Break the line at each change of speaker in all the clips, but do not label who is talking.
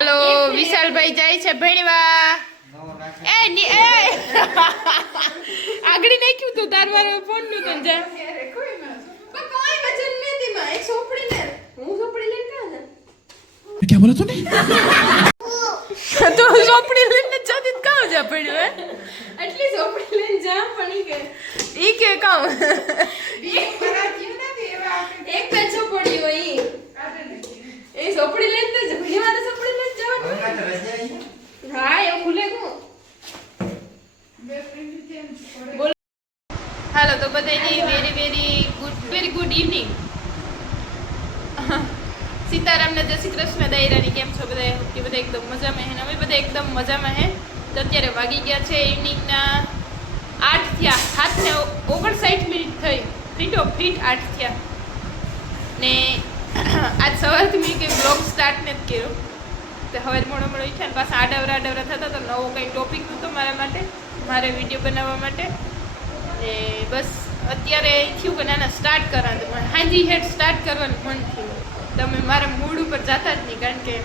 હાલો વિશાલભાઈ જાય છે ભણવા એ ની એ આગળ નાખ્યું તું તાર મારો ફોન નું તને જા
क्या बोला तूने
તો સોપડી લઈને જતી કાં જા પડ્યો હે
આટલી ચોપડી લઈને જા પણ ઈ કે
ઈ કે કાં
એક જ ચોપડી હોય ઈ. એ ચોપડી લઈને તો ઘણી વાર ચોપડી લઈને જવાનું. હા એવું ખુલે કોણ
હાલો તો બધાની very very good very good evening સીતારામને જય શ્રી કૃષ્ણ દાયરાની કેમ છો બધા કે બધા એકદમ મજામાં હે અમે બધા એકદમ મજામાં હે. તો અત્યારે વાગી ગયા છે ઇવનિંગના આઠ થયા. સાત ને ઓગણસાઠ મિનિટ થઈ. ફીટો ફીટ આઠ થયા. ને આજ સવારથી મેં કંઈ બ્લોગ સ્ટાર્ટ નથી કર્યો. તો હવે મોડો મોડો ઈચ્છા ને પાછા આડાવરા આડાવરા થતા તો નવો કંઈ ટોપિક નહોતો મારા માટે, મારે વીડિયો બનાવવા માટે. ને બસ અત્યારે થયું કે નાના સ્ટાર્ટ કરવાનું. હાજી હેડ સ્ટાર્ટ કરવાનું મન થયું. તમે મારા મૂડ ઉપર જતા જ નહીં, કારણ કે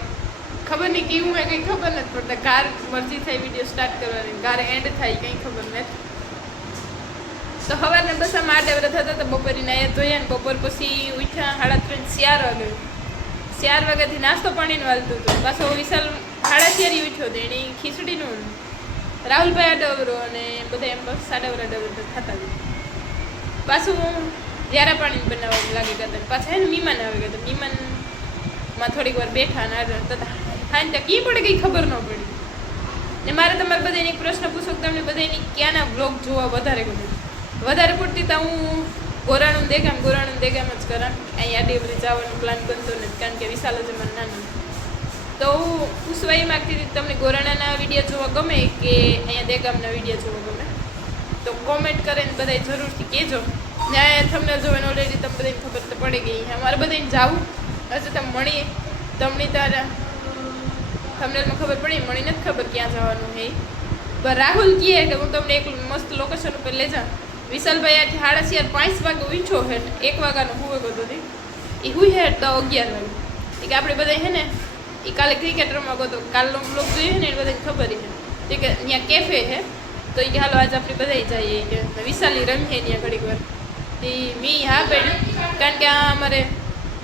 ખબર નહીં કેવું મેં કંઈ ખબર નથી પડતા. કાર મરજી થાય વીડિયો સ્ટાર્ટ કરવાની. કાર એન્ડ થાય, કંઈ ખબર નથી. તો સવારને બસ આમ આડે વરસ થતા હતા. બપોરે નાયા ધોયા ને બપોર પછી ઉઠ્યા સાડા ત્રણ, ચાર વાગે. ચાર વાગ્યાથી નાસ્તો પાણીને વાલતું હતું. પાછો વિશાલ સાડા ચારી ઉઠ્યો હતો. એની ખીચડીનું રાહુલભાઈ અડવરો અને બધા એમ બસ સાડા અડવરો થતા હતા. પાછું હું જ્યારે પાણી બનાવવા લાગી ગયા હતા. પાછા હે ને મહેમાન આવી ગયા હતા. મહેમાનમાં થોડીક વાર બેઠા ના આડા હા ત્યાં કી પડે કંઈ ખબર ન પડી. ને મારે તમારે બધાને એક પ્રશ્ન પૂછો કે તમને બધાની ક્યાંના બ્લોગ જોવા વધારે ગમે? વધારે પડતી તો હું ગોરાણું દેગામ ગોરાણું દેગામ જ કરા અહીંયા આડી બધી જવાનો પ્લાન બનતો નથી કારણ કે વિશાલ જ મને નાનું. તો હું પૂછવા એ માગતી હતી તમને ગોરાણાના વીડિયો જોવા ગમે કે અહીંયા દેગામના વીડિયો જોવા ગમે? તો કોમેન્ટ કરીને બધા જરૂરથી કહેજો. ને તમને જોઈને ઓલરેડી તમને બધાને ખબર તો પડી ગઈ. અમારે બધાને જાવું. હશે તમે મળીએ. તમને તારા તમને ખબર પડી મળી નથી ખબર ક્યાં જવાનું હે. પણ રાહુલ કહે કે હું તમને એક મસ્ત લોકેશન ઉપર લઈ જાઉં. વિશાલભાઈ આથી સાડા ચાર, પાંચ વાગે ઊંચો હેઠ એક વાગ્યાનો હુવે ગયો હતી એ હુઈ હેઠ તો અગિયાર વાગે. એ કે આપણે બધા હે ને એ કાલે ક્રિકેટ રમવા ગયો તો કાલનો બ્લોગ જોઈએ ને એ બધાને ખબર છે. કે ત્યાં કેફે છે, તો એ કે હાલો આજે આપણે બધા જઈએ. કે વિશાલી રમીએ ત્યાં ઘડીક વાર. તે મી હા પડ્યું કારણ કે આ અમારે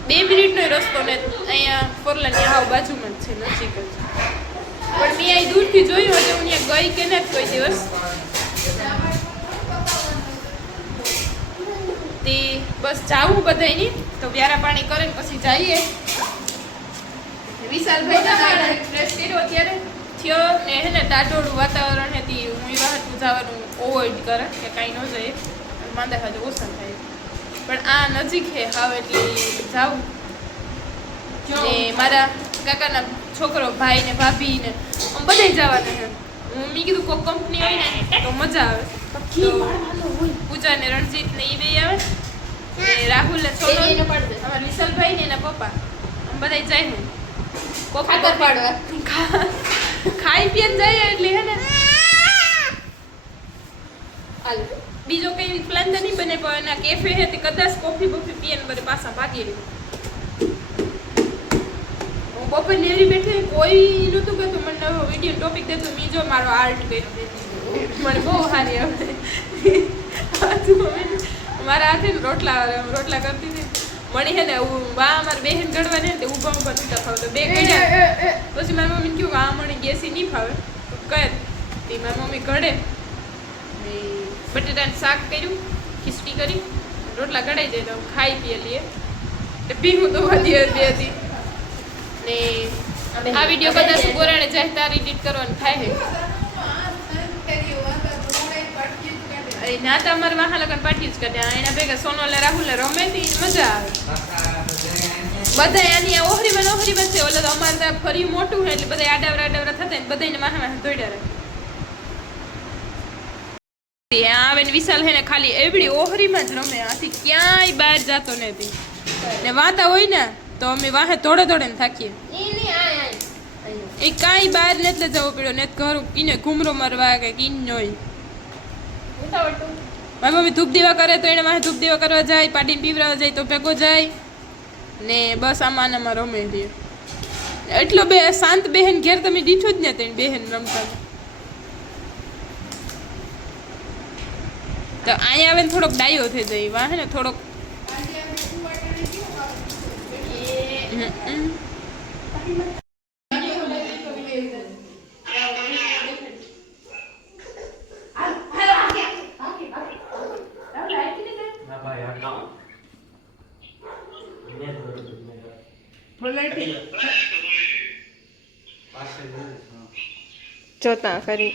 બે મિનિટનો રસ્તો ને, અહીંયા ફોરલાની આવ બાજુમાં જ છે, નજીક જ પણ મેં અહીં દૂરથી જોયું હજુ હું ત્યાં ગઈ કે નથી કોઈ દિવસ. તે બસ જાવું બધાયની તો વ્યારા પાણી કરે ને પછી જઈએ. વિશાલભાઈ ફ્રેશ કર્યો અત્યારે. થયો ને હે ને ટાટોળું વાતાવરણ હતી હું એવા હતું જવાનું અવોઇડ કરે કે કાંઈ ન જાય માંદા હાજર ઓછા થાય. પણ આ નજીક છે હાવ એટલે જાવું. ને મારા કાકાના છોકરો ભાઈ ને ભાભી ને આમ બધાય જવાના છે. હું મેં કીધું કોઈ કંપની હોય ને તો મજા આવે. પૂજા ને રણજીત ને એ બે આવે. રાહુલ ને
છોકરો
અમારા વિશાલભાઈ ને એના પપ્પા. આમ બધાય જાય હું કોફી
પાડવા.
ખાઈ પીને જાય એટલે હે ને. બીજો કઈ પ્લાન તો નહીં બને પણ એના કેફે હે તે કદાચ કોફી બોફી પીએ ને બધે પાછા ભાગી રહી. હું બપોર લેરી બેઠી કોઈ નહોતું કહેતું મને નવો વીડિયો ટોપિક દેતો મેં જો મારો આર્ટ કર્યો. મને બહુ સારી આવે. મારા હાથે ને રોટલા રોટલા કરતી હતી. મણી હે ને વા બા મારે બેહેન ગળવાની ને તે ઊભા ઊભા નહોતા ફાવે તો બે ગળ્યા પછી મારી મમ્મીને કહ્યું વા આ મણી ગેસી નહીં ફાવે. કહે તે મારી મમ્મી ઘડે ને બટેટાનું શાક કર્યું ખીચડી કરી રોટલા કઢાઈ જાય તો ખાઈ પીએ લઈએ એટલે ભીગું તો વધી હતી. ને આ વીડિયો કદાચ ગોરાણે જાય તાર એડિટ કરવાનું થાય ના તો અમારે વાહા લગન પાટી જ કર્યા એના ભેગા સોનલ રાહુલ રમે મજા આવે. બધા એની ઓહરીમાં ઓહરીમાં છે ઓલે તો અમારે ત્યાં ફરી મોટું એટલે બધા આડાવરા આડાવરા થતા ને બધાને માહા માહા દોડ્યા રહે. આવે ને વિશાલ હે ને ખાલી એવડી ઓહરીમાં જ રમે આથી ક્યાંય બહાર જતો નથી. ને વાતા હોય ને તો અમે વાહે દોડે દોડે ને થાકીએ. એ કાંઈ બહાર ને એટલે જવું પડ્યું ને ઘર કીને ઘૂમરો મારવા કે કીન
ઉતાવળ
મારી મમ્મી ધૂપ દીવા કરે તો એને મારે ધૂપ દીવા કરવા જાય પાટીને પીવરાવા જાય તો ભેગો જાય. ને બસ આમાં આમાં રમે રહીએ એટલો બે શાંત બહેન ઘેર તમે દીઠો જ ને તેની બહેન રમતા. તો અહીંયા આવે ને થોડોક ડાયો થઈ જાય વાહ ને થોડોક જોતા કરી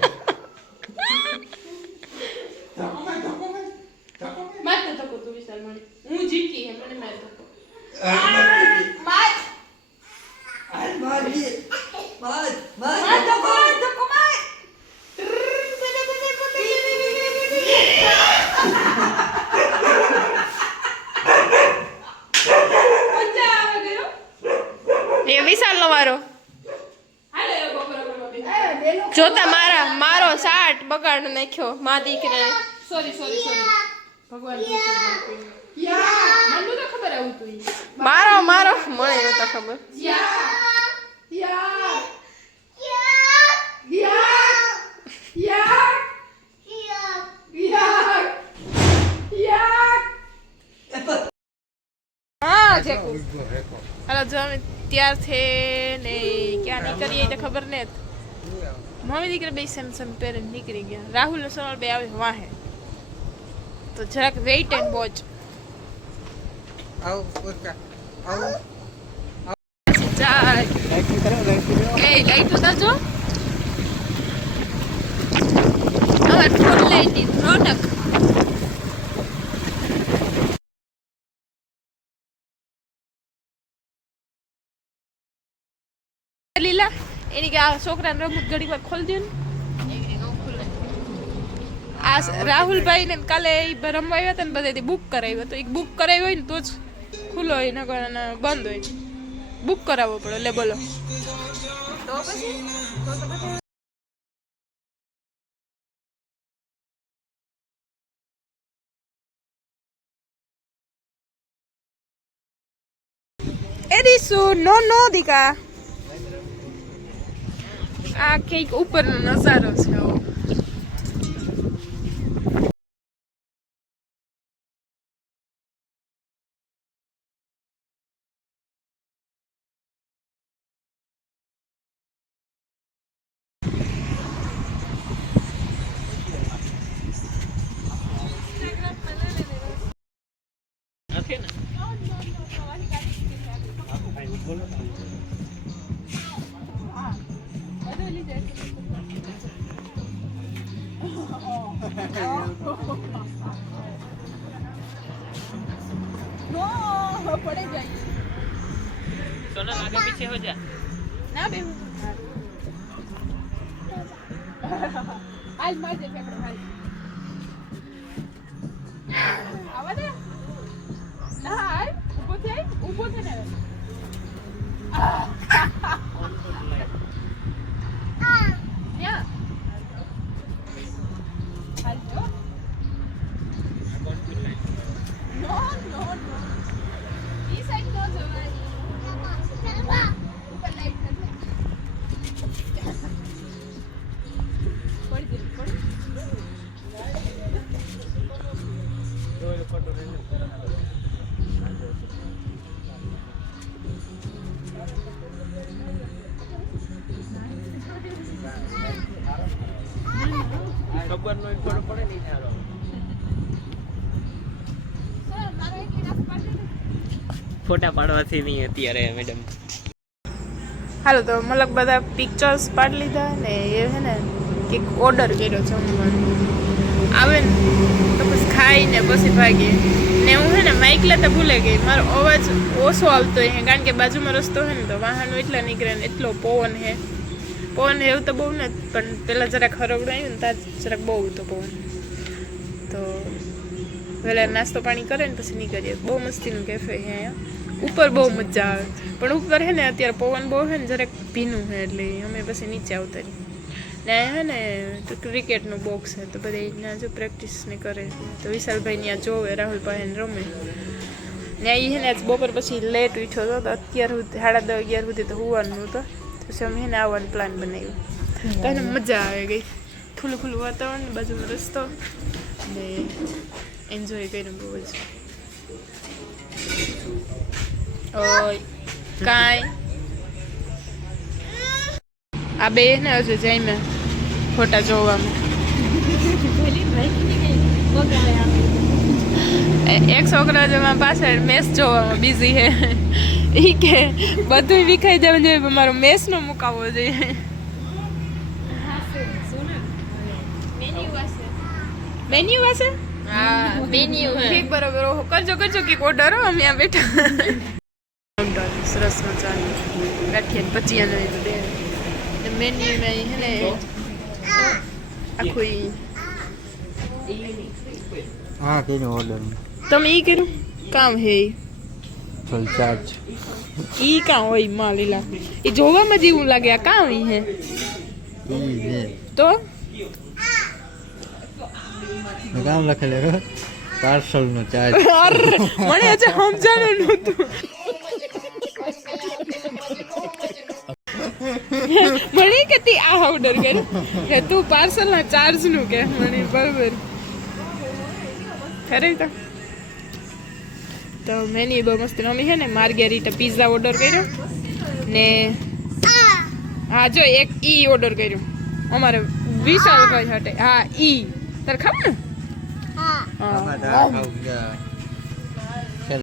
નાખ્યો મા દીકરે
સોરી સોરી સોરી ભગવાન.
મારો મારો. મને તો ખબર.
હાલો જો અમે તૈયાર છે ને ક્યાં નીકળીએ તો ખબર ને મમ્મી દીકરા બે સેમ સેમ પહેરીને નીકળી ગયા રાહુલ ને સોનલ બે આવે વાહે તો જરાક વેઇટ એન્ડ વોચ ચાલ એ લાઈટ ઉતારજો અમાર ફોર લાઈટ રોનક કે આ છોકરાને રમત ઘડી વાર ખોલી દે ને. આ રાહુલભાઈ ને કાલે એ રમવા આવ્યા હતા ને બધા બુક કરાવ્યો તો એક બુક કરાવ્યો હોય ને તો જ ખુલ્લો હોય ને બંધ હોય. બુક કરાવવો પડે એટલે બોલો. એરીસુ નો નો દીકા. આ કંઈક ઉપરનો નજારો છે
आगे पीछे हो जा
ना बे आज मजे फेफड़े भाई आवा दे ना आय ऊपर से ऊपर से ना Yeah. Hello.
ખબર નો પડે નહીં
સર
ફોટા પાડવાથી નહીં અત્યારે મેડમ
હાલો, તો મતલબ બધા પિક્ચર્સ પાડી લીધા ને એ છે ને કંઈક ઓર્ડર કર્યો જમવાનું આવે ને, તો પછી ખાઈને પછી ભાગીએ ને હું છે ને માઇક લેતા ભૂલે ગઈ. મારો અવાજ ઓછો આવતો હોય કારણ કે બાજુમાં રસ્તો છે ને, તો વાહનો એટલા નીકળે ને એટલો પવન છે પવન એવું તો બહુ ને પણ પેલા જરાક હરવડું આવ્યું ને ત્યાં જરાક બહુ હતો પવન. તો વહેલા નાસ્તો પાણી કરે ને પછી નીકળીએ. બહુ મસ્તીનું કેફે છે અહીંયા. ઉપર બહુ મજા આવે. પણ ઉપર છે ને અત્યારે પવન બહુ છે ને જરાક ભીનું છે એટલે અમે પછી નીચે આવતા ને હે ને તો ક્રિકેટનું બોક્સ છે, તો બધા ત્યાં જો પ્રેક્ટિસ ને કરે. તો વિશાલભાઈ ત્યાં જોવે, રાહુલભાઈ ને રમે. ને એ છે ને બપોર પછી લેટ ઉઠ્યો હતો તો અત્યાર સુધી સાડા દસ અગિયાર સુધી તો હોવાનું હતું. પછી અમે એને આવવાનું પ્લાન બનાવ્યો તો એને મજા આવી ગઈ. ખુલ્લું ખુલ્લું વાતાવરણ ને બાજુનો રસ્તો. ને એન્જોય કર્યું બહુ જ. કાંઈ? આ બે ને હજુ જઈને ફોટા જોવામાં. એક છોકરા જેમાં પાછળ મેચ જોવામાં બિઝી છે. ઈ કે બધું વિખાઈ જવું જોઈએ મારો મેસ નો મુકાવવો જોઈએ. મેન્યુ હશે?
હા મેન્યુ
ઠીક બરોબર. ઓહો કરજો કરજો કે ઓર્ડર અમે આ બેઠા. સરસ મજાની. ગાંઠિયા ભજીયા ને બધે ને મેન્યુમાં હે ને આખું
હા કીધું ઓર્ડર
તમે ઈ કર્યું? કામ હે ઈ?
ફૂલ ચાર્જ
ઈ કામ હોયમાં લીલા? એ જોવામાં જેવું લાગે આ કા હોય હે? તો?
કામ લખેલે પાર્સલ નો ચાર્જ
મને આજે સમજાણું નહોતું. મને કે તી આ ઓર્ડર કર્યો કે તું પાર્સલ ના ચાર્જનું કે મને બરોબર. ખરે તો? મેની બહુ મસ્ત મમ્મી છે ને માર્ગેરીટા પીઝા ઓર્ડર કર્યો ને હા જો એક ઈ ઓર્ડર કર્યો. અમારે વિશાલભાઈ હટે. હા ઈ. તારે ખાવ ને? હા.